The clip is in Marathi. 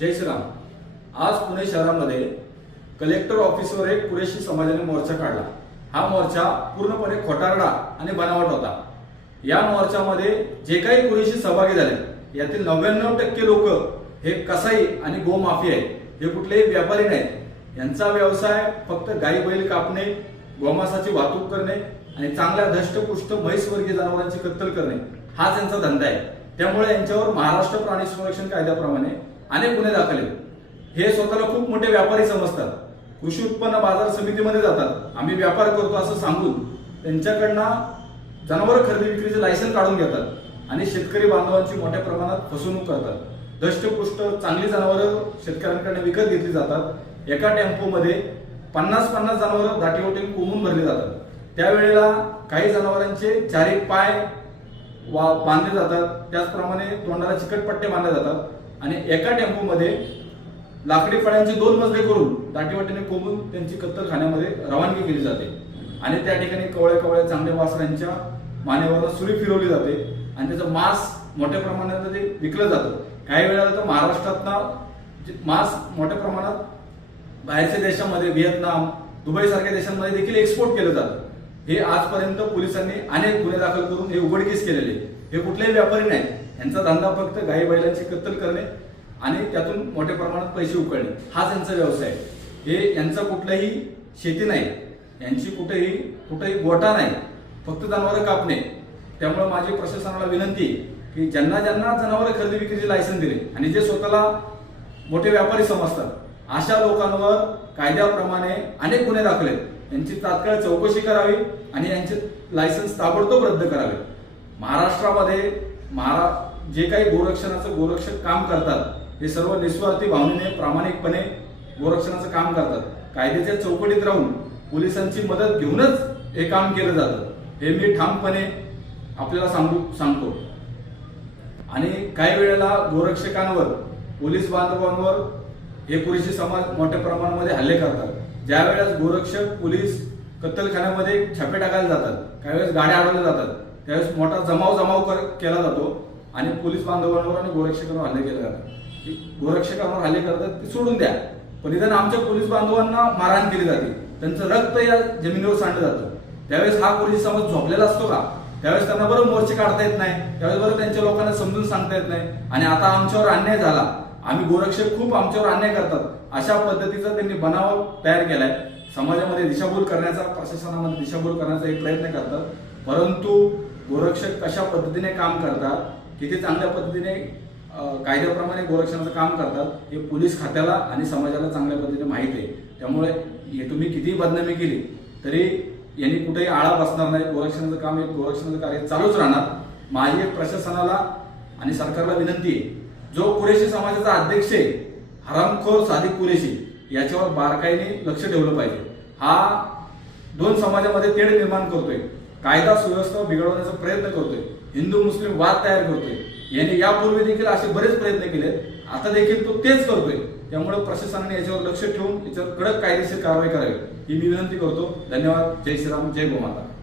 जय श्रीराम. आज पुणे शहरामध्ये कलेक्टर ऑफिसवर एक पुरेशी समाजाने मोर्चा काढला. हा मोर्चा पूर्णपणे खोटारडा आणि बनावट होता. या मोर्चामध्ये जे काही कुरेशी सहभागी झाले यातील नव्याण्णव टक्के लोक हे कसाई आणि गोमाफी आहेत हे कुठलेही व्यापारी नाहीत. यांचा व्यवसाय फक्त गाई बैल कापणे गोमासाची वाहतूक करणे आणि चांगल्या धष्टपुष्ट म्हैसवर्गीय जनावरांची कत्तल करणे हाच यांचा धंदा आहे. त्यामुळे यांच्यावर महाराष्ट्र प्राणी संरक्षण कायद्याप्रमाणे अनेक गुन्हे दाखल आहेत. हे स्वतःला खूप मोठे व्यापारी समजतात. कृषी उत्पन्न बाजार समितीमध्ये जातात. आम्ही व्यापार करतो असं सांगून त्यांच्याकडनं जनावर खरेदी विक्रीचे लायसन काढून घेतात आणि शेतकरी बांधवांची मोठ्या प्रमाणात फसवणूक करतात. दष्टपुष्ट चांगली जनावरं शेतकऱ्यांकडे विकत घेतली जातात. एका टेम्पोमध्ये पन्नास पन्नास जनावरं दाटीवाटीने कोंबून भरली जातात. त्यावेळेला काही जनावरांचे चारी पाय वा बांधले जातात. त्याचप्रमाणे तोंडाला चिकटपट्टे बांधले जातात. आणि एका टेम्पोमध्ये लाकडी फळ्यांचे दोन मजले करून दाटीवाटीने कोंबून त्यांची कत्तलखान्यामध्ये रवानगी केली जाते. आणि त्या ठिकाणी कवळ्या कवळ्या चांगल्या वासरांच्या मानेवर सुरी फिरवली जाते. आणि त्याचं मांस मोठ्या प्रमाणात ते विकलं जातं. काही वेळेला तर महाराष्ट्रातनं मांस मोठ्या प्रमाणात बाहेरच्या देशामध्ये व्हिएतनाम दुबई सारख्या देशांमध्ये देखील एक्सपोर्ट केलं जातं. हे आजपर्यंत पोलिसांनी अनेक गुन्हे दाखल करून हे उघडकीस केलेले. हे कुठलेही व्यापारी नाहीत. यांचा धंदा फक्त गाई बैलांची कत्तल करणे आणि त्यातून मोठ्या प्रमाणात पैसे उकळणे. हा त्यांचा व्यवसाय हे यांचा कुठलाही शेती नाही. यांची कुठेही कुठेही गोटा नाही. फक्त जनावरं कापणे. त्यामुळे माझी प्रशासनाला विनंती की ज्यांना ज्यांना जनावरं खरेदी विक्रीचे लायसन दिले आणि जे स्वतःला मोठे व्यापारी समजतात अशा लोकांवर कायद्याप्रमाणे अनेक गुन्हे दाखल आहेत यांची तात्काळ चौकशी करावी आणि यांचे लायसन्स ताबडतोब रद्द करावे. महाराष्ट्रामध्ये महारा जे काही गोरक्षणाचं गोरक्षक काम करतात हे सर्व निस्वार्थी भावनेने प्रामाणिकपणे गोरक्षणाचं काम करतात. कायद्याच्या चौकटीत राहून पोलिसांची मदत घेऊनच हे काम केलं जातं. हे मी ठामपणे आपल्याला सांगू सांगतो. आणि काही वेळेला गोरक्षकांवर पोलीस बांधवांवर हे पुरेशी समाज मोठ्या प्रमाणामध्ये हल्ले करतात. ज्या वेळेस गोरक्षक पोलीस कत्तलखान्यामध्ये छापे टाकायला जातात काही वेळेस गाड्या अडवल्या जातात. त्यावेळेस मोठा जमाव जमाव कर- केला जातो आणि पोलीस बांधवांवर आणि गोरक्षकांवर हल्ले केले जातात. गोरक्षकांवर हल्ले करतात ते सोडून द्या. पण इथं आमच्या पोलीस बांधवांना मारहाण केली जाते. त्यांचं रक्त या जमिनीवर सांडलं जातं. त्यावेळेस हा पोलीस समाज झोपलेला असतो का? त्यावेळेस त्यांना बरं मोर्चे काढता येत नाही. त्यावेळेस बरं त्यांच्या लोकांना समजून सांगता येत नाही. आणि आता आमच्यावर अन्याय झाला. आम्ही गोरक्षक खूप आमच्यावर अन्याय करतात. अशा पद्धतीचा त्यांनी बनाव तयार केलाय. समाजामध्ये दिशाभूल करण्याचा प्रशासनामध्ये दिशाभूल करण्याचा एक प्रयत्न करतात. परंतु गोरक्षक कशा पद्धतीने काम करतात किती चांगल्या पद्धतीने कायद्याप्रमाणे गोरक्षणाचं काम करतात हे पोलीस खात्याला आणि समाजाला चांगल्या पद्धतीने माहिती आहे. त्यामुळे हे तुम्ही कितीही बदनामी केली तरी यांनी कुठेही आळा बसणार नाही. गोरक्षणाचं काम हे गोरक्षणाचं कार्य चालूच राहणार. माझी एक प्रशासनाला आणि सरकारला विनंती आहे जो कुरेशी समाजाचा अध्यक्ष आहे हरामखोर साधिक कुरेशी याच्यावर बारकाईने लक्ष ठेवलं पाहिजे. हा दोन समाजामध्ये तेढ निर्माण करतोय. कायदा सुव्यवस्था बिघडवण्याचा प्रयत्न करतोय. हिंदू मुस्लिम वाद तयार करतोय. याने यापूर्वी देखील असे बरेच प्रयत्न केले आता देखील तो तेच करतोय. त्यामुळे प्रशासनाने याच्यावर लक्ष ठेवून याच्यावर कडक कायदेशीर कारवाई करावी. ही मी विनंती करतो. धन्यवाद. जय श्रीराम. जय गोमाता.